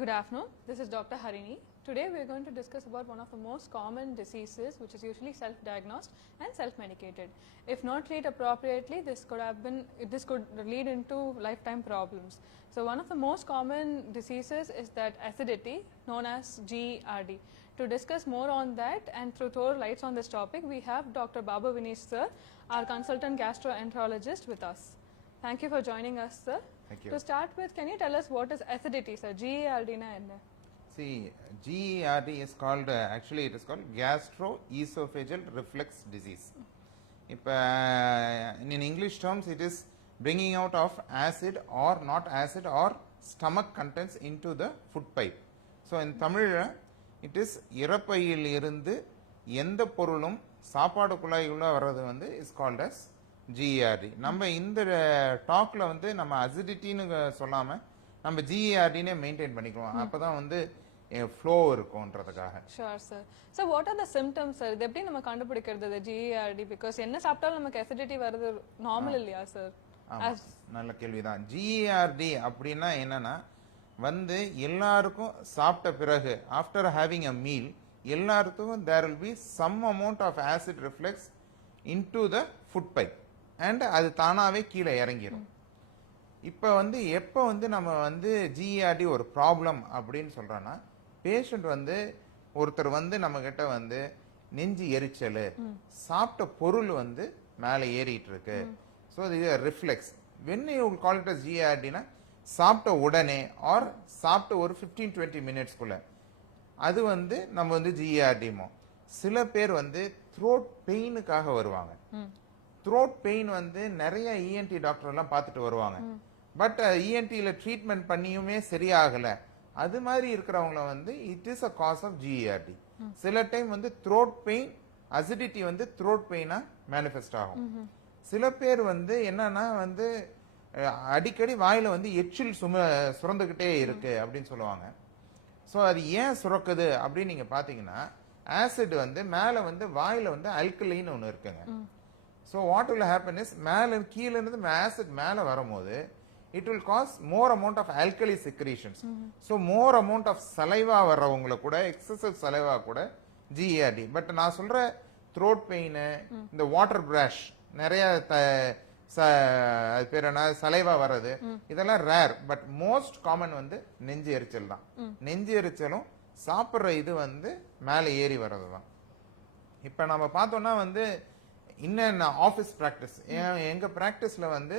Good afternoon. This is Dr. Harini. Today we are going to discuss about one of the most common diseases, which is usually self-diagnosed and self-medicated. If not treated appropriately, this could lead into lifetime problems. So one of the most common diseases is that acidity, known as GERD. To discuss more on that and to throw lights on this topic, we have Dr. Babu Vinish sir, our consultant gastroenterologist with us. Thank you for joining us, sir. Thank you. To start with, can you tell us what is acidity, sir? GERD na enna? See, GERD is called, actually it is called Gastroesophageal Reflux Disease. In English terms, it is bringing out of acid or not acid or stomach contents into the food pipe. So in Tamil, it is இறப்பையில் இருந்து எந்த பொருளும் சாப்பாடு குழாய்க்குள்ள வர்றது வந்து is called as GERD. நம்ம இந்த டாக்ல வந்து நம்ம அசிடிட்டின்னு சொல்லாம நம்ம GERDனே மெயின்டைன் பண்ணிக்குவோம். அப்பதான் வந்து flow இருக்கும்ன்றதுக்காக. Sure sir. So what are the symptoms sir? இது எப்படி நம்ம கண்டுபிடிக்கிறது GERD because என்ன சாப்பிட்டாலும் நமக்கு acidity வருது நார்மல் இல்லையா சார்? நல்ல கேள்விதான். GERD அப்படின்னா என்னன்னா வந்து எல்லாருக்கும் சாப்பிட்ட பிறகு ஆஃப்டர் ஹேவிங் அ மீல் எல்லாருக்கும் there will be some amount of acid reflux into the food pipe and அது தானாவே கீழே இறங்கிடும். இப்போ வந்து எப்போ வந்து நம்ம வந்து GERD ஒரு ப்ராப்ளம் அப்படின்னு சொல்றோம்னா பேஷண்ட் வந்து ஒருத்தர் வந்து நம்ம கிட்ட வந்து நெஞ்சு எரிச்சல் சாப்பிட்ட பொருள் வந்து மேலே ஏறிட்டு இருக்கு. ஸோ இது reflux. When you call it as GERDனா சாப்பிட்ட உடனே ஆர் சாப்பிட்ட ஒரு 15-20 மினிட்ஸ்குள்ள அது வந்து நம்ம வந்து GERDமோ. சில பேர் வந்து த்ரோட் பெயினுக்காக வருவாங்க. த்ரோட் பெயின் வந்து நிறைய இஎன்டி டாக்டர் எல்லாம் பார்த்துட்டு வருவாங்க. பட் இஎன்டில ட்ரீட்மெண்ட் பண்ணியுமே சரியாகல. அது மாதிரி இருக்கிறவங்கள வந்து it is a cause of GERD. சில டைம் வந்து த்ரோட் பெயின் அசிடிட்டி வந்து த்ரோட் பெயினா மேனிஃபெஸ்ட் ஆகும். சில பேர் வந்து என்னன்னா வந்து அடிக்கடி வாயில வந்து எச்சில் சுரந்துகிட்டே இருக்கு அப்படின்னு சொல்லுவாங்க. ஸோ அது ஏன் சுரக்குது அப்படின்னு நீங்க பாத்தீங்கன்னா ஆசிட் வந்து மேல வந்து வாயில வந்து அல்கலைன்னு ஒன்று இருக்குங்க. So what will happen is மேல கீழே இருந்து ஆசிட் மேல வரும்போது it will cause more amount of alkali secretions. So more amount of saliva வர்றவங்களை கூட எக்ஸசிவ் சலைவா கூட GERD. பட் நான் சொல்ற த்ரோட் பெயின் இந்த வாட்டர் பிரஷ் நிறைய அது பேர் என்ன சலைவா வர்றது இதெல்லாம் ரேர். பட் மோஸ்ட் காமன் வந்து நெஞ்சு எரிச்சல் தான். நெஞ்சு எரிச்சலும் சாப்பிட்ற இது வந்து மேலே ஏறி வர்றது தான். இப்போ நம்ம பார்த்தோம்னா வந்து இன்னும் ஆஃபீஸ் ப்ராக்டிஸ் எங்க ப்ராக்டிஸ்ல வந்து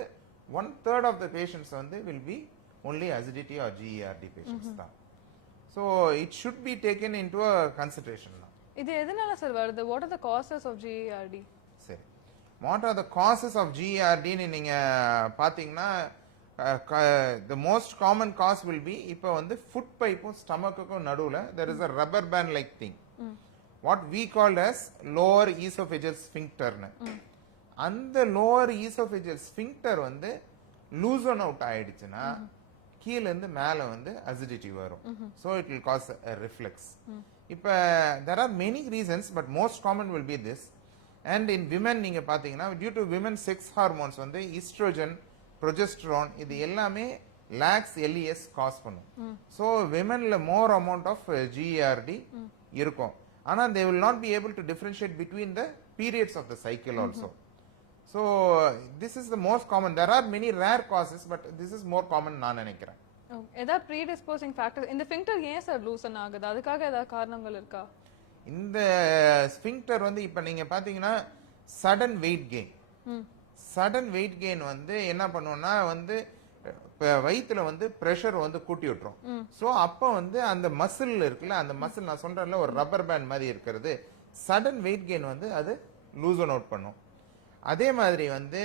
1/3 ஆஃப் த பேஷண்ட்ஸ் வந்து will be only acidity or GERD patients தான். So it should be taken into a consideration தான். இது எதனால சார் வருது? What are the causes of GERD? சரி, what are the causes of GERDன்னு நீங்க பாத்தீங்கன்னா the most common cause will be இப்போ வந்து ஃபுட் பைப்பும் ஸ்டமக்குக்கும் நடுவுல there is a rubber band like thing what we call as lower esophageal sphincter. அந்த lower esophageal sphincter வந்து loosen out ஆயிடுச்சுன்னா கீழ இருந்து மேல வந்து acidity வரும். so it will cause a reflux. இப்போ there are many reasons but most common will be this. and in women நீங்க பாத்தீங்கன்னா due to women sex hormones வந்து estrogen progesterone இது எல்லாமே lax LES காஸ் பண்ணும். ஸோ விமென்ல more amount of GERD இருக்கும். ஆனா they will not be able to differentiate between the periods of the cycle also. So this is the most common. There are many rare causes but this is more common நான் நினைக்கிறேன். ஏதாவது predisposing factors இந்த sphincter ஏன் sir லூசன் ஆகுது? அதுக்காக ஏதாவது காரணங்கள் இருக்கா? இந்த ஸ்பிங்க்டர் வந்து இப்ப நீங்க பாத்தீங்கன்னா sudden weight gain. Sudden weight gain வந்து என்ன பண்ணுவோம்னா வந்து வயிற்றுல வந்து பிரஷர் வந்து கூட்டி விட்டுரும். ஸோ அப்போ வந்து அந்த மசில் இருக்குல்ல அந்த மசில் நான் சொல்றேன்ல ஒரு ரப்பர் பேண்ட் மாதிரி இருக்கிறது சடன் வெயிட் கெயின் வந்து அது லூசன் அவுட் பண்ணும். அதே மாதிரி வந்து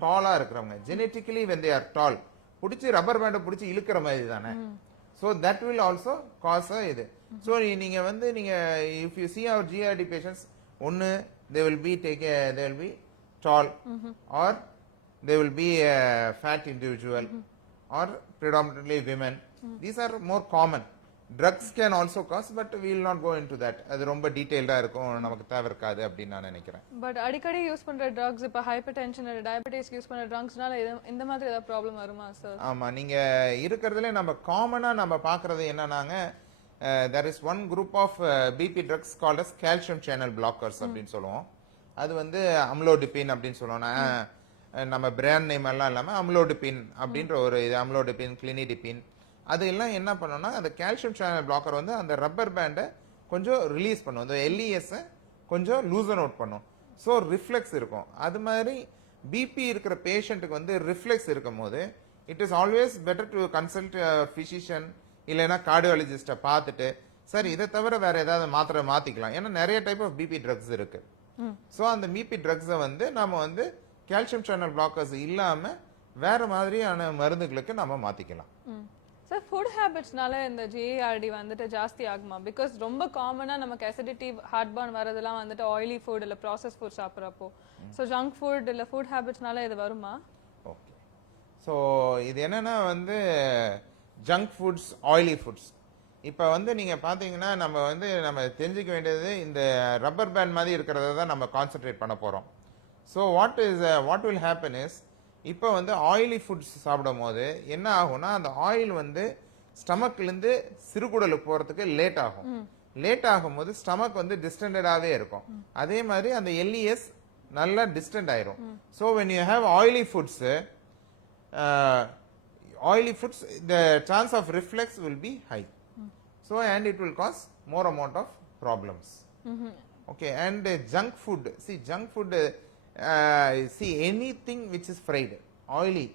டாலா இருக்கிறவங்க genetically when they are tall பிடிச்சி ரப்பர் பேண்டை பிடிச்சி இழுக்கிற மாதிரி தானே. So that will also cause இது. ஸோ நீங்க வந்து நீங்க if you see our GERD patients ஒன்னு they will be tall or they will be a fat individual or predominantly women. These are more common. drugs can also cause, but we will not go into that. அது ரொம்ப டீடைல்டா இருக்கும், நமக்கு தேவை இருக்காது அப்படின்னு நான் நினைக்கிறேன். பட் அடிக்கடி யூஸ் பண்ற drugs, இப்ப ஹைப்பர்டென்ஷன் டயபெட்டிஸ் யூஸ் பண்ற drugsனால இந்த மாதிரி ஏதாவது ப்ராப்ளம் வருமா சார்? ஆமா, நீங்க இருக்கிறதுல நம்ம காமனா நம்ம பார்க்கிறது என்னன்னாங்க, there is one group of BP drugs called as calcium channel blockers அப்படின்னு சொல்லுவோம். அது வந்து அம்லோடிபின் அப்படின்னு சொல்லுவோம். நம்ம பிராண்ட் நேம் எல்லாம் இல்லாம அம்லோடிபின் அப்படின்ற ஒரு இது, அம்லோடிபின், கிளினிடிபின், அது எல்லாம் என்ன பண்ணோம்னா அந்த கால்சியம் சேனல் பிளாக்கர் வந்து அந்த ரப்பர் பேண்டை கொஞ்சம் ரிலீஸ் பண்ணும், அந்த எல்இஎஸ் கொஞ்சம் லூசன் அவுட் பண்ணும். ஸோ ரிஃப்ளெக்ஸ் இருக்கும். அது மாதிரி பிபி இருக்கிற பேஷண்ட்டுக்கு வந்து ரிஃப்ளெக்ஸ் இருக்கும் போது it is always better to consult physician இல்லைன்னா கார்டியாலஜிஸ்ட்டை பார்த்துட்டு, சார் இதை தவிர வேற ஏதாவது மாத்திரை மாத்திக்கலாம். ஏன்னா நிறைய டைப் ஆஃப் பிபி ட்ரக்ஸ் இருக்கு. ஸோ அந்த பிபி ட்ரக்ஸை வந்து நம்ம வந்து கால்சியம் சேனல் பிளாக்கர்ஸ் இல்லாம வேற மாதிரியான மருந்துகளுக்கு நம்ம மாத்திக்கலாம். சார் ஃபுட் ஹேபிட்ஸ்னால இந்த ஜிஏஆர்டி வந்துட்டு ஜாஸ்தி ஆகுமா? பிகாஸ் ரொம்ப காமனா நமக்கு அசிடிட்டி, ஹார்ட் பர்ன் வரதெல்லாம் வந்துட்டு ஆயிலி ஃபுட் இல்ல ப்ராசஸ் ஃபுட் சாப்பிட்றப்போ. ஸோ ஜங்க் ஃபுட் இல்ல ஃபுட் ஹேபிட்ஸ்னால இது வருமா? ஓகே, ஸோ இது என்னன்னா வந்து ஜங்க் ஃபுட்ஸ், ஆயிலி ஃபுட்ஸ். இப்போ வந்து நீங்க பாத்தீங்கன்னா நம்ம தெரிஞ்சுக்க வேண்டியது இந்த ரப்பர் பேண்ட் மாதிரி இருக்கிறத தான் நம்ம கான்சென்ட்ரேட் பண்ண போறோம். So what will happen is, இப்போ வந்து ஆயிலி ஃபுட்ஸ் சாப்பிடும் போது என்ன ஆகும்னா அந்த ஆயில் வந்து ஸ்டமக்லேருந்து சிறுகுடலுக்கு போகிறதுக்கு லேட் ஆகும். லேட் ஆகும்போது ஸ்டமக் வந்து டிஸ்டன்டாகவே இருக்கும். அதே மாதிரி அந்த எல்இஎஸ் நல்லா டிஸ்டன்ட் ஆயிரும். So when you have oily foods, the chance of reflux will be high. So and it will cause more amount of problems. Okay, and junk food, see anything which is fried, oily,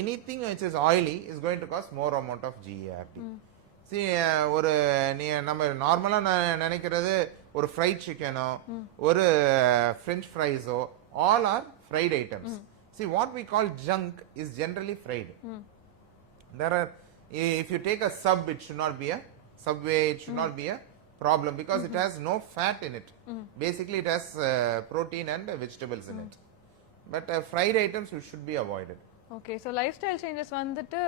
anything which is oily is going to cause more amount of GERD. See ஒரு நம்ம நார்மலா நினைக்கிறது ஒரு fried சிக்கனோ ஒரு French fries-ஓ, all are fried items. See what we call junk is generally fried. There are, if you take a sub, it should not be a Subway, it should not be a problem because it has no fat in it. Basically it has protein and vegetables in it. But fried items should be avoided. Okay, so lifestyle changes vandittu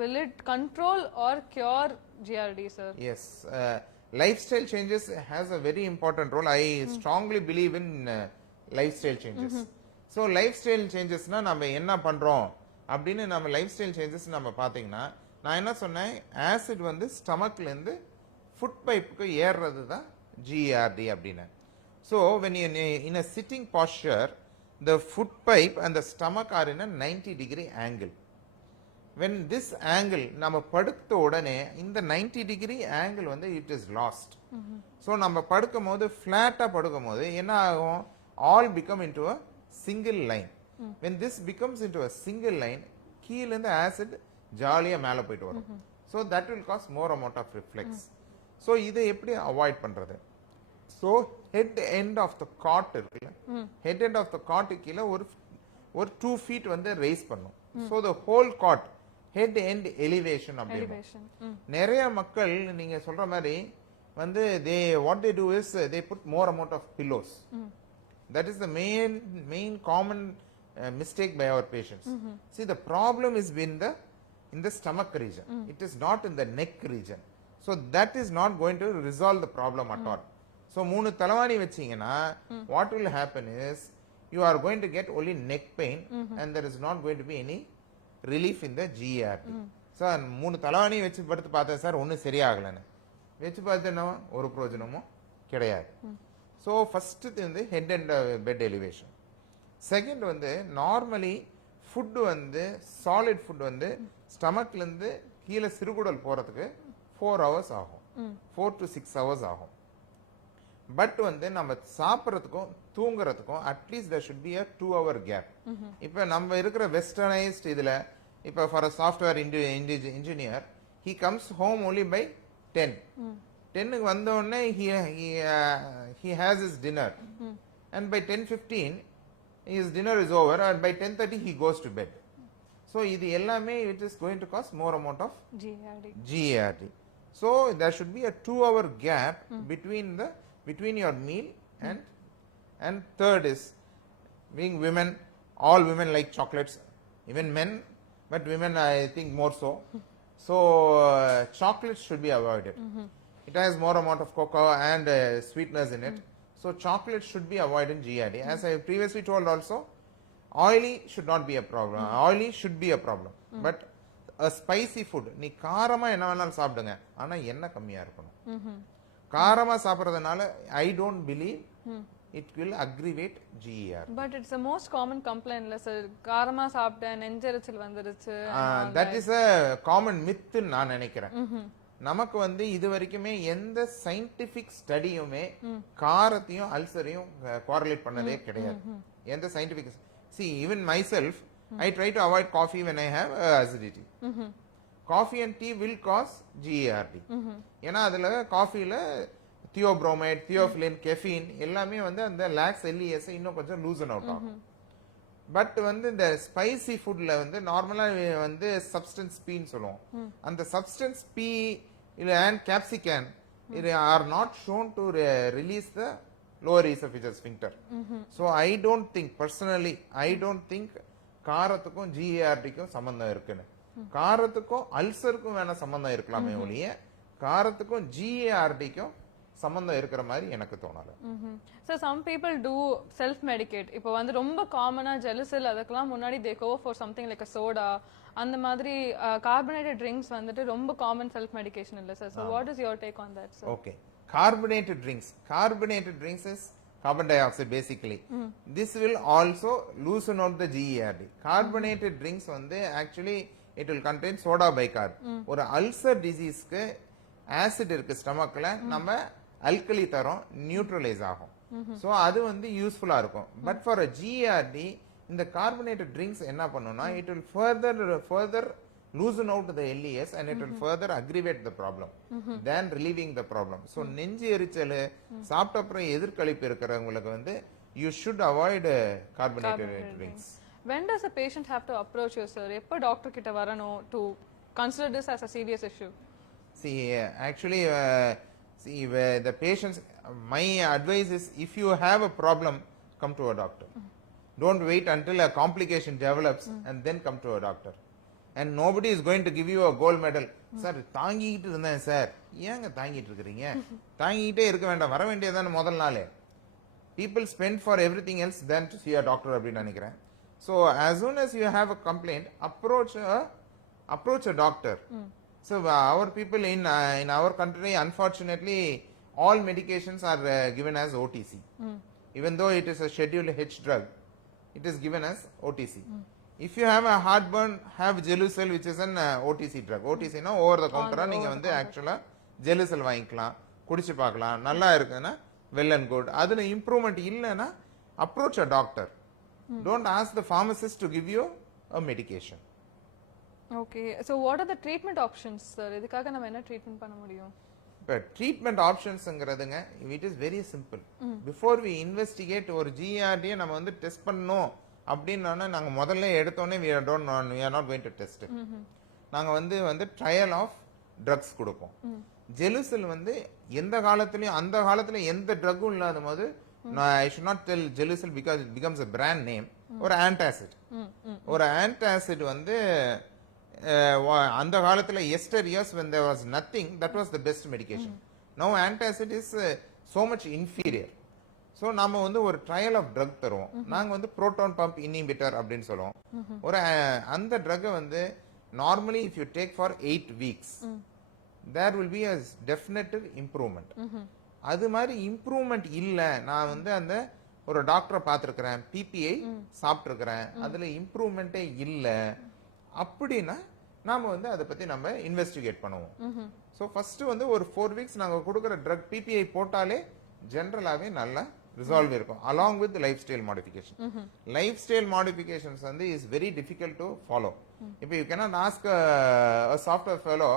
will it control or cure GRD, sir? Yes, lifestyle changes has a very important role. I strongly believe in lifestyle changes. So lifestyle changes na நம்ம என்ன பண்றோம் அப்படின்னு நம்ம lifestyle changes நம்ம பாத்தீங்கன்னா, நான் என்ன சொன்னேன், ஆசிட் வந்து ஸ்டமக்ல இருந்து ஃபுட் பைப்புக்கு ஏறுறது தான் ஜிஆர்டி அப்படின்னு. So when in a sitting posture, the foot pipe and the stomach are in a 90 degree angle. When this angle நம்ம படுத்த உடனே இந்த 90 degree angle வந்து it is lost. ஸோ நம்ம படுக்கும் போது ஃபிளாட்டா படுக்கும் போது என்ன ஆகும், all become into a single line. When this becomes into a single line, கீழ இருந்து ஆசிட் ஜாலியா மேல போயிட்டு வரும். So that will cause more amount of reflux. So இதை எப்படி அவாய்ட் பண்றது? So head end of the cot இருக்குல்ல, head end of the cot கீழ ஒரு 2 feet வந்து raise பண்ணும். So the whole cot head end elevation அப்படியும். நிறைய மக்கள் நீங்க சொல்ற மாதிரி வந்து what they do is they put more amount of pillows. That is the main common mistake by our patients. See, the problem is in the stomach region. It is not in the neck region. So that is not going to resolve the problem at all. So மூணு தலவாணி வச்சீங்கன்னா what will happen is you are going to get only neck pain and there is not going to be any relief in the GERD. So மூணு தலவாணி வச்சு படுத்து பார்த்தேன் sir, ஒன்றும் சரியாகலன்னு வச்சு பார்த்தேன்னா ஒரு பிரயோஜனமும் கிடையாது. ஸோ ஃபர்ஸ்ட் வந்து head and bed elevation. Second வந்து நார்மலி ஃபுட்டு வந்து சாலிட் ஃபுட் வந்து ஸ்டமக்லேருந்து கீழே சிறுகுடல் போகிறதுக்கு 4 hours ஆகும், 4 to 6 hours ஆகும். பட் வந்து நம்ம சாப்பிட்றதுக்கும் தூங்குறதுக்கும் at least there should be a 2 hour gap. இப்போ நம்ம இருக்கிற வெஸ்டர்னைஸ்ட் இதில் இப்போ for a software engineer he comes home only by 10. 10க்கு வந்த உடனே he has his dinner and by 10:15 his dinner is over and by 10:30 he goes to bed. So இது எல்லாமே it is going to cause more amount of GERD. So there should be a 2 hour gap between your meal and third is being women. All women like chocolates, even men, but women I think more so. So chocolate should be avoided. It has more amount of cocoa and sweetness in it. So chocolate should be avoided in GERD. As I previously told also, oily should not be a problem. Oily should be a problem. But a spicy food, நீ காரமா என்ன வேணாலும் சாப்பிடுங்க, ஆனா எண்ணெய் கம்மியா இருக்கணும். காரமா சாப்பிடுறதுனால I don't believe it will aggravate GERD. But it's the most common complaint, sir. காரமா சாப்பிட்டேன் நெஞ்செரிச்சல் வந்துருச்சு. That is a common myth நான் நினைக்கிறேன். நமக்கு வந்து இது வரைக்குமே எந்த சயின்டிபிக் ஸ்டடியுமே காரத்தையும் அல்சரையும் கோரிலேட் பண்ணதே கிடையாது. எந்த scientific see even myself I try to avoid coffee when I have acidity. Coffee and tea will cause GERD. ஏன்னா அதுல காஃபில தியோப்ரோமைட், தியோஃபிலின், கெஃபீன் எல்லாமே வந்து அந்த லாக்ஸ் LES இன்னும் கொஞ்சம் லூசன் அவுட் ஆகும். பட் வந்து இந்த ஸ்பைசி ஃபுட்ல வந்து நார்மலா வந்து சப்ஸ்டன்ஸ் பீன்னு சொல்லுவோம். அந்த substance P and capsicum are not shown to release the lower esophageal sphincter. So I don't think, personally, I don't think காரத்துக்கும் GERDக்கும் சம்பந்தம் இருக்குன்னு. காரத்துக்கும் அல்சருக்கும் வேணா சம்பந்தம் இருக்கலாமே ஒழிய காரத்துக்கும் GERDக்கும் சம்பந்தம் இருக்கிற மாதிரி எனக்கு தோணல. So some people do self medicate. இப்போ வந்து ரொம்ப காமனா ஜெலுசில் அதுக்கெல்லாம் முன்னாடி they go for something like a soda. அந்த மாதிரி carbonated drinks வந்துட்டு ரொம்ப common self medication இல்ல sir. So what is your take on that sir? Okay. Carbonated drinks is carbon dioxide basically. This will also loosen out the GERD. Carbonated drinks வந்து actually it will contain soda bicarb. ஒரு ulcer diseaseக்கு acid இருக்கு ஸ்டமக்ல, நம்ம alkali தரோம், neutralise ஆகும். So அது வந்து யூஸ்ஃபுல்லா இருக்கும். பட் ஃபார் a GERD இந்த கார்பனேட்டட் ட்ரிங்க்ஸ் என்ன பண்ணும்னா it will further loosen out the LES and it will further aggravate the problem than relieving the problem. So நெஞ்சு எரிச்சல் சாப்பிட்ட அப்புறம் எதிர்கழிப்பு இருக்கிறவங்களுக்கு வந்து you should avoid carbonated drinks. When does a patient have to approach you sir? எப்ப doctor கிட்ட வரணும் to consider this as a serious issue? See, actually, the patients, my advice is if you have a problem, come to a doctor. Don't wait until a complication develops and then come to a doctor. And nobody is going to give you a gold medal. Sir, தாங்கிட்டு இருந்தேன் sir, ஏங்க தாங்கிட்டு இருக்கீங்க? தாங்கிட்டே இருக்க வேண்டாம், வர வேண்டியதான முதல் நாளே. People spend for everything else than to see a doctor அப்படின்னு நினைக்கிறேன். So as soon as you have a complaint, approach a doctor. So our people in our country, unfortunately, all medications are given as OTC. Even though it is a scheduled H drug, it is given as OTC. If you have a heartburn, have Gelusil, which is an OTC drug. OTC na over the counter நீங்க வந்து actually Gelusil வாங்கிக்கலாம், குடிச்சு பார்க்கலாம், நல்லா இருக்குன்னா well and good. அதுல improvement இல்லனா approach a doctor. Don't ask the pharmacist to give you a medication. Okay, so what are the treatment options sir? இதுக்காக நம்ம என்ன ட்ரீட்மென்ட் பண்ண முடியும்? But treatment optionsங்கிறதுங்க it is very simple. Before we investigate ஒரு GERD நம்ம வந்து test பண்ணனும் அப்படினா நாங்க முதல்ல எடுத்தோனே we are not going to test. நாங்க வந்து ட்ரையல் ஆஃப் ட்ரக்ஸ் கொடுப்போம். ஜெலுசில் வந்து எந்த காலத்துலயும் அந்த காலத்துல எந்த ட்ரக்கும் இல்லாத போது I should not tell Gelusil because it becomes a brand name. ஒரு antacid. ஒரு antacid வந்து அந்த காலத்துல yesteryears when there was nothing, that was the best medication. Now antacid is so much inferior. So நாம வந்து ஒரு ட்ரையல் ஆஃப் ட்ரக் தருவோம். நாங்க வந்து புரோட்டான் பம்ப் இன்ஹிபிட்டர் அப்படின்னு சொல்லுவோம். ஒரு அந்த ட்ரக் வந்து normally if you take for 8 weeks, there will be a definitive improvement. அது மாதிரி இம்ப்ரூவ்மெண்ட் இல்ல, நான் வந்து அந்த ஒரு டாக்டரை பார்த்திருக்கிறேன், PPI சாப்பிட்டிருக்கிறேன், அதுல இம்ப்ரூவ்மெண்டே இல்ல அப்படின்னா நாம வந்து அதை பத்தி நம்ம இன்வெஸ்டிகேட் பண்ணுவோம். சோ ஃபர்ஸ்ட் வந்து ஒரு 4 வீக்ஸ் நாங்க கொடுக்கிற ட்ரக் PPI போட்டாலே ஜெனரலாவே நல்லா ரிசால்வ் இருக்கும் along with lifestyle modification. Lifestyle modifications வந்து is very difficult to follow. இப்போ you cannot ask a software fellow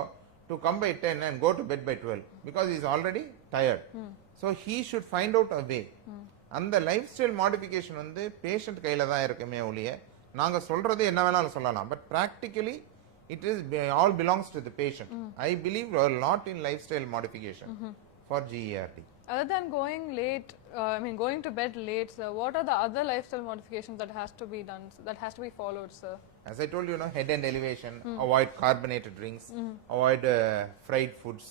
to come by 10 and go to bed by 12 because he is already tired. So he should find out a way. அந்த life style modification வந்து patient கையில தான் இருக்குமே ஒழிய நாங்க சொல்றது என்ன வேணாலும் சொல்லலாம், but practically it is all belongs to the patient. I believe a lot in lifestyle modification for GERD. Other than going late, going to bed late, sir, what are the other lifestyle modifications that has to be done, that has to be followed, sir? as I told you, head and elevation, avoid carbonated drinks, avoid fried foods,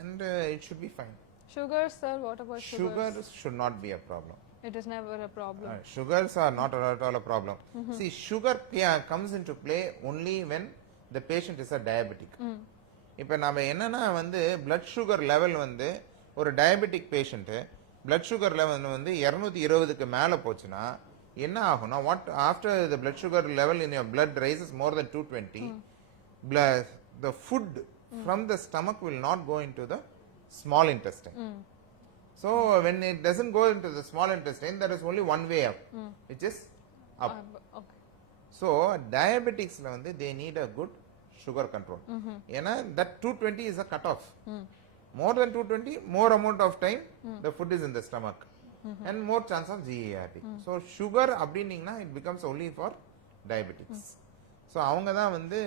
and it should be fine. Sugars, sir, what about sugars? Sugars should not be a problem. It is never a problem. Sugars are not at all a problem. See, sugar comes into play only when the patient is a diabetic. இப்போ நம்ம என்னன்னா வந்து blood sugar level வந்து ஒரு diabetic patient blood sugar level வந்து 220க்கு மேல போச்சுன்னா என்ன ஆகும்னா what after the blood sugar level in your blood rises more then 220 the food from the stomach will not go into the small intestine. So when it doesn't go into the small intestine, there is only one way up, which is up. Okay. So diabetics la வந்து they need a good sugar control. ஏன்னா that 220 is a cutoff. More than 220, more amount of time the food is in the stomach and more chance of GERD. So sugar அப்படின்னீங்கன்னா it becomes only for diabetics. So அவங்க தான் வந்து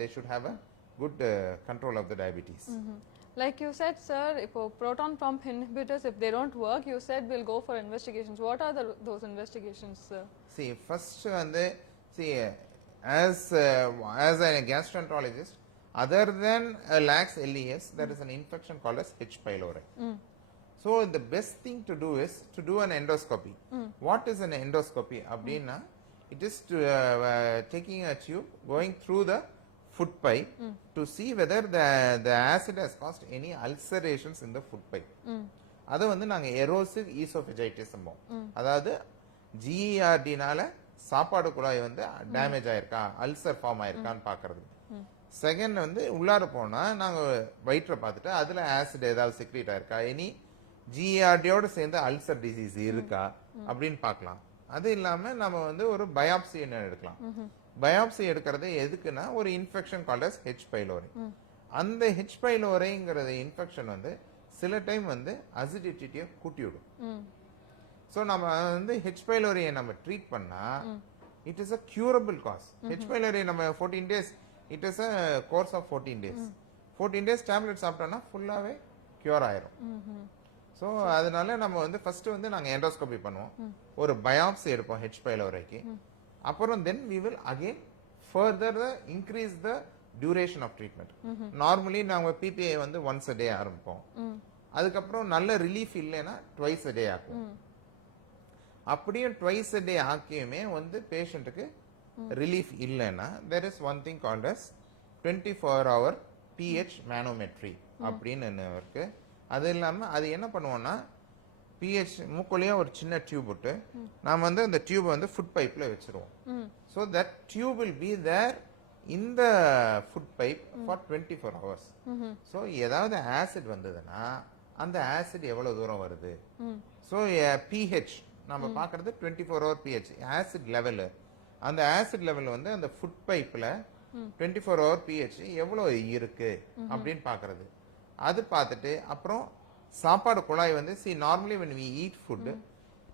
they should have a good control of the diabetes. Like you said, sir, if proton pump inhibitors, if they don't work, you said we'll go for investigations. What are those investigations, sir? See, first as a gastroenterologist, other than a lax LES, there is an infection called as H. pylori. So the best thing to do is to do an endoscopy. What is an endoscopy? Abdina, it is to, taking a tube, going through the food pipe to see whether the acid has caused any ulcerations in the food pipe. அது வந்து நாங்க erosive esophagitis சொல்லுவோம். அதாவது GERD னால சாப்பாடு குழாய் வந்து damage ஆயிருக்கா, அல்சர் ஃபார்ம் ஆயிருக்கான்னு பாக்குறது. செகண்ட் வந்து உள்ளார போனா நாங்க வயிற்ற பார்த்துட்டு அதுல ஆசிட் ஏதாவது செக்ரீட் ஆயிருக்கா, எனி GERD-யோட சேர்ந்து அல்சர் டிசீஸ் இருக்கா அப்படின்னு பார்க்கலாம். அது இல்லாம நம்ம வந்து ஒரு பயாப்சி எடுக்கலாம். பயாப்சி எடுக்கிறது எதுக்குன்னா ஒரு infection called as H. pylori. அந்த H. pyloriங்கிறது இன்ஃபெக்ஷன் வந்து சில டைம் வந்து அசிடிட்டியை கூட்டி விடும். ஸோ நம்ம வந்து H. pylori நம்ம ட்ரீட் பண்ணா it is a curable cause. H. pylori நம்ம 14 days, it is a course of 14 days. 14 days tablet சாப்பிட்டோம்னா ஃபுல்லாவே கியூர் ஆயிரும். ஸோ அதனால நம்ம வந்து ஃபர்ஸ்ட் வந்து நாங்கள் எண்டோஸ்கோபி பண்ணுவோம், ஒரு பயாப்சி எடுப்போம் H. pyloriக்கு. அப்புறம் then we will again further increase the duration of treatment. Normally நாங்க PPI வந்து once a day ஆரம்பிப்போம். அதுக்கப்புறம் நல்ல ரிலீஃப் இல்லைன்னா twice a day ஆக்குவோம். அப்படியும் twice a day ஆக்கியுமே வந்து பேஷண்ட்டுக்கு ரிலீஃப் இல்லைன்னா there is one thing called as 24-hour pH manometry அப்படின்னு இருக்கு. அது இல்லாம அது என்ன பண்ணுவோம்னா pH மூக்குலயே ஒரு சின்ன டியூப் விட்டு நாம வந்து அந்த டியூப் வந்து ஃபுட் பைப்ல வச்சிருவோம். So that tube will be there in the food pipe for 24 hours. So ஏதாவது ஆசிட் வந்ததுன்னா அந்த ஆசிட் எவ்வளவு தூரம் வருது. So pH நம்ம பார்க்கிறது 24-hour pH ஆசிட் லெவல். அந்த ஆசிட் லெவல் வந்து அந்த ஃபுட் பைப்ல 24-hour pH எவ்வளவு இருக்கு அப்படின்னு பார்க்கிறது. அது பார்த்துட்டு அப்புறம் சாப்பாடு குழாய் வந்து see normally when we eat food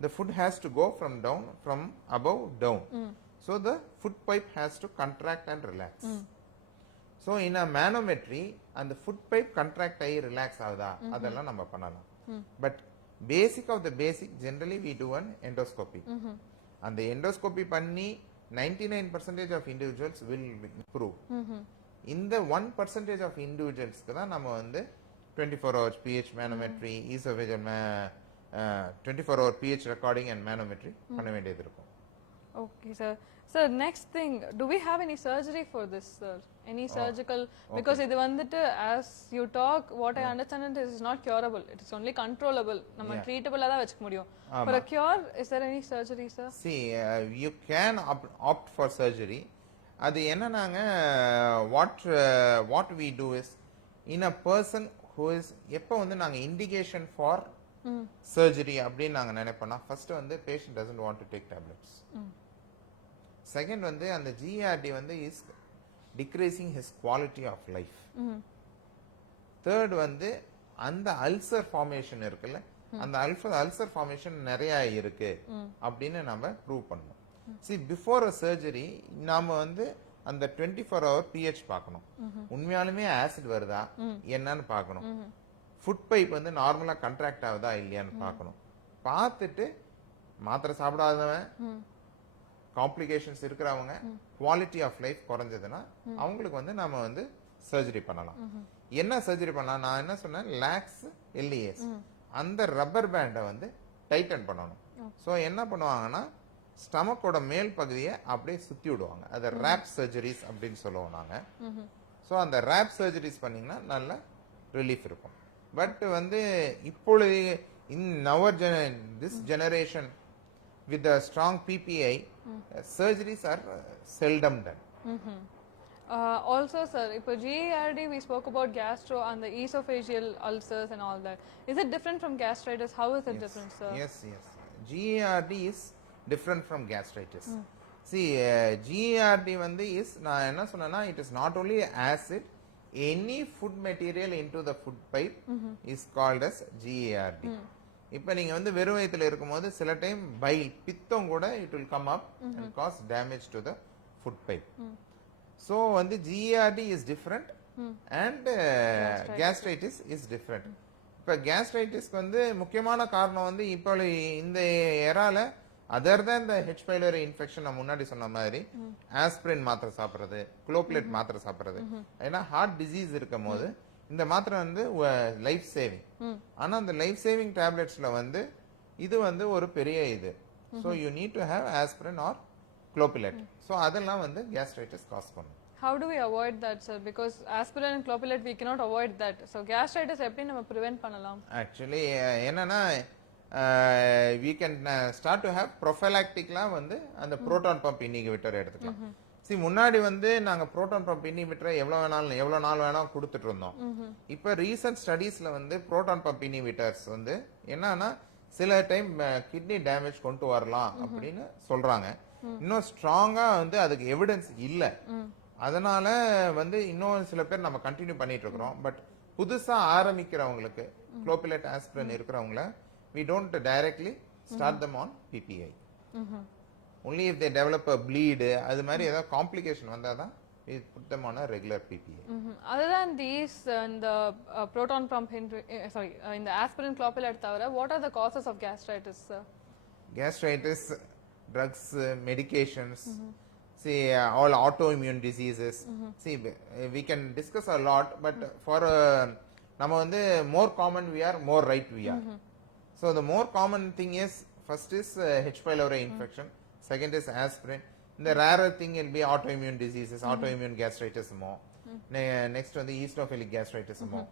the food has to go from above down. So the food pipe has to contract and relax. So in a manometry and the food pipe contract ஆகி relax ஆகுதா அதெல்லாம் நம்ம பண்ணலாம். But basic of the basic generally we do an endoscopy. அந்த endoscopy பண்ணி 99% of individuals will improve. இந்த 1% of individualsக்கு தான் நம்ம வந்து 24 hours pH manometry, esophageal 24-hour pH recording and manometry பண்ண வேண்டியது இருக்கும். Okay, sir. Sir, next thing, do we have any surgery for this, sir? Any surgical? Because இது வந்துட்டு as you talk, what I understand is not curable. It is only controllable. நம்ம treatable தான் வச்சுக்க முடியும். For a cure, is there any surgery, sir? See, you can opt for surgery. அது என்னன்னாங்க what we do is in a person who is எப்போ வந்து நாங்க indication for surgery அப்படின்னு நாங்க நினைப்போம்னா first வந்து patient doesn't want to take tablets. Second வந்து அந்த GERD வந்து is decreasing his quality of life. Third வந்து அந்த ulcer formation இருக்குல்ல, அந்த ulcer formation நிறைய இருக்கு அப்படின்னு நம்ம ப்ரூவ் பண்ணணும். See, before a surgery நாம வந்து அந்த 24-hour pH பார்க்கணும். உண்மையாலுமே ஆசிட் வருதா என்னன்னு பார்க்கணும். ஃபுட் பைப் வந்து நார்மலா கண்ட்ராக்ட் ஆகுதா இல்லையான்னு பார்க்கணும். பார்த்துட்டு மாத்திரை சாப்பிடாதவன் காம்ப்ளிகேஷன்ஸ் இருக்கிறவங்க குவாலிட்டி ஆஃப் லைஃப் குறைஞ்சதுன்னா அவங்களுக்கு வந்து நாம வந்து சர்ஜரி பண்ணலாம். என்ன சர்ஜரி பண்ணலாம்? நான் என்ன சொன்னேன், லாக்ஸ் எல்இஎஸ் அந்த ரப்பர் பேண்டை வந்து டைட்டன் பண்ணணும். ஸோ என்ன பண்ணுவாங்கன்னா ஸ்டமக்கோட மேல் பகுதியை அப்படியே சுத்தி விடுவாங்க. அதை ரேப் சர்ஜரிஸ் அப்படின்னு சொல்லுவோம் நாங்க. ஸோ அந்த ரேப் சர்ஜரிஸ் பண்ணீங்கன்னா நல்ல ரிலீஃப் இருக்கும். பட் வந்து இப்பொழுது in our this generation with a strong PPI, surgeries are seldom done. Also, sir, for GERD we spoke about gastro and the esophageal ulcers and all that. Is it different from gastritis? How is it different, sir? Yes. GERD is different from gastritis. See, GERD வந்து is நான் என்ன சொன்னேன்னா, it is not only acid, any food material into the food pipe is called as GERD. இப்போ நீங்க வந்து வெறும் வயித்துல இருக்கும்போது சில டைம் பைல் பித்தம் கூட it will come up and cause damage to the food pipe. So வந்து GERD is different and gastritis is different. இப்போ gastritis வந்து முக்கியமான காரணம் வந்து இப்போ இந்த எரால other than the H. pylori infection நான் முன்னாடி சொன்ன மாதிரி ஆஸ்பிரின் மாத்திரை சாப்பிடுறது, குளோப்லேட் மாத்திரை சாப்பிடுறது, ஏன்னா ஹார்ட் டிசீஸ் இருக்கும் போது இந்த மாத்திரை வந்து லைஃப் சேவிங். ஆனா அந்த லைஃப் சேவிங் டேப்லெட்ஸ்ல வந்து இது வந்து ஒரு பெரிய இது. So you need to have aspirin or clopidogrel. So அதெல்லாம் வந்து gastritis cause பண்ணும். How do we avoid that, sir? Because aspirin and clopidogrel we cannot avoid that. So gastritis எப்படி நம்ம prevent பண்ணலாம்? Actually என்னன்னா we can start to have prophylacticலாம் வந்து அந்த proton pump inhibitor எடுத்துக்கலாம். முன்னாடி வந்து நாங்க புரோட்டான் பம்ப் இன்ஹிபிட்டரை எவ்வளவு நாள் வேணா கொடுத்துட்டு இருந்தோம். இப்ப ரீசன்ட் ஸ்டடீஸ்ல வந்து புரோட்டான் பம்ப் இன்ஹிபிட்டர்ஸ் வந்து என்னன்னா சில டைம் கிட்னி டேமேஜ் கொண்டு வரலாம் அப்படின்னு சொல்றாங்க. இன்னும் ஸ்ட்ராங்கா வந்து அதுக்கு எவிடன்ஸ் இல்ல. அதனால வந்து இன்னும் சில பேர் நம்ம கண்டினியூ பண்ணிட்டு இருக்கிறோம். பட் புதுசா ஆரம்பிக்கிறவங்களுக்கு குளோபிலேட் ஆஸ்பிரின் இருக்கிறவங்கள we don't directly start them on PPI. Only if they develop a bleed, அது மாதிரி ஏதாவது காம்ப்ளிகேஷன் வந்தாதான் we put them on a regular PPI. Other than these in the proton pump in the aspirin clopidogrel தவிர what are the causes of gastritis, sir? Gastritis, drugs, medications, see all autoimmune diseases. See we can discuss a lot, but for நம்ம வந்து more common we are, more right we are. So the more common thing is first is H. pylori infection. Second is aspirin. The rarer thing will be autoimmune diseases, autoimmune gastritis more. Next one the eosinophilic gastritis more.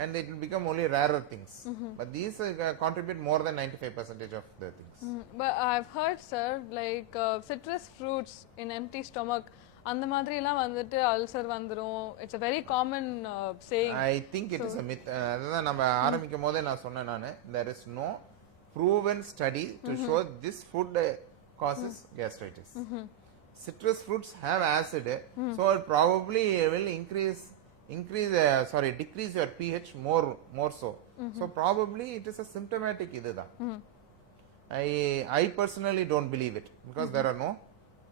And it will become only rarer things. But these contribute more than 95% of the things. But I've heard, sir, like citrus fruits in empty stomach, அந்த மாதிரி எல்லாம் வந்துட்டு ulcer வந்துரும். It's a very common saying. I think it is a myth. அதான் நம்ம ஆரம்பிக்கும் போதே நான் சொன்னேன் நானு, there is no proven study to show this food causes gastritis. Citrus fruits have acid, so it probably will decrease your pH more so. So probably it is a symptomatic இதுதான். I personally don't believe it because there are no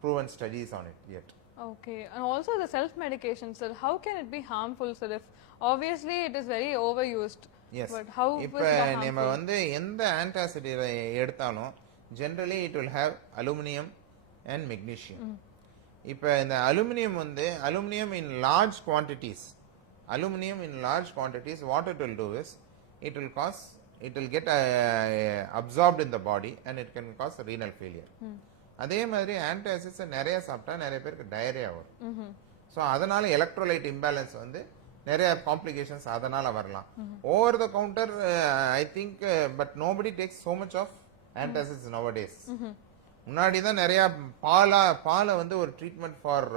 proven studies on it yet. Okay, and also the self medication, sir, how can it be harmful, sir? If obviously it is very overused. Yes. But how is it harmful? நம்ம வந்து எந்த antacid எடுத்தாலும் generally it will have aluminum and magnesium. இப்போ இந்த aluminium வந்து aluminum in large quantities, what it will do is it will get absorbed in the body and it can cause renal failure. அதே மாதிரி antacids நிறைய சாப்பிட்டா நிறைய பேருக்கு diarrhoea வரும். ஸோ அதனால எலக்ட்ரோலைட் இம்பேலன்ஸ் வந்து நிறைய காம்ப்ளிகேஷன்ஸ் அதனால வரலாம். Over the counter I think but nobody takes so much of antacids nowadays. முன்னாடி தான் நிறைய பாலை வந்து ஒரு ட்ரீட்மெண்ட் ஃபார்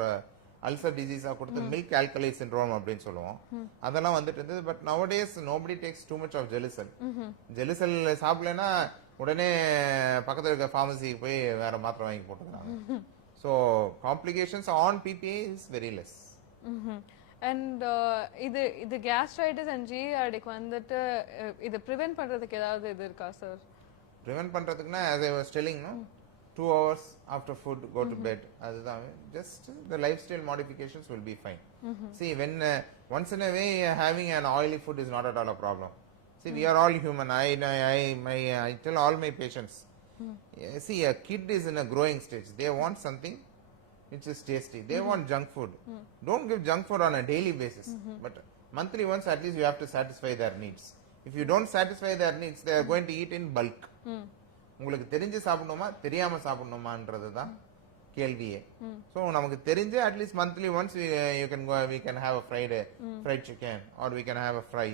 அல்சர் டிசீஸா கொடுத்து மில்க் ஆல்கலை சிண்ட்ரோம் அப்படின்னு சொல்லுவோம். அதெல்லாம் வந்துட்டு இருந்தது. But nowadays nobody takes too much of Gelusil சாப்பிடலன்னா உடனே பக்கத்துல இருக்க ஃபார்மசிக்கு போய் வேற மாத்திரை வாங்கி போட்டுக்கிறாங்க. So complications on PPI is very less. And இது கேஸ்ட்ரைட்டிஸ் அண்ட் ஜிஆர்டிக்கு வந்துட்டு இது ப்ரிவென்ட் பண்றதுக்கு ஏதாவது இது இருக்கா சார்? ப்ரிவென்ட் பண்றதுக்குன்னா as I was telling, 2 hours after food go to bed. அதுதான் just the lifestyle modifications will be fine. See, when once in a way having an oily food is not at all a problem. See, we are all human. I tell all my patients, See, a kid is in a growing stage. They want something which is tasty. They want junk food. Don't give junk food on a daily basis. But monthly once, at least you have to satisfy their needs. If you don't satisfy their needs, they are going to eat in bulk. உங்களுக்கு தெரிஞ்சு சாப்பிடணுமா தெரியாம சாப்பிடணுமான்றது தான் கேள்வியே. So நமக்கு தெரிஞ்சு at least monthly once you can we can have a fried chicken or we can have a fry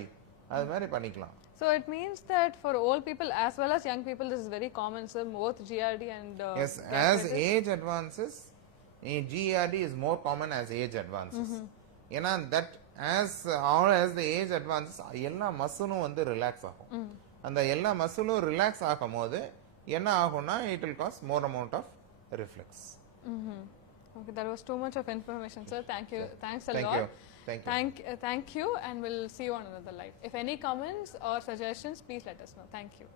அது மாதிரி பண்ணிக்கலாம். So it means that for old people as well as young people, this is very common, sir. Both GERD and yes, as age advances, GERD is more common as age advances. ஏன்னா that as all as the age advances, எல்லா மசிலும் வந்து relax ஆகும். அந்த எல்லா மசிலும் relax ஆகும்போது என்ன ஆகும்னா it will cause more amount of reflux. Okay, that was too much of information, sir. Thank you. Thanks a Thank lot. you. Thank you, and we'll see you on another live. If any comments or suggestions, please let us know. Thank you.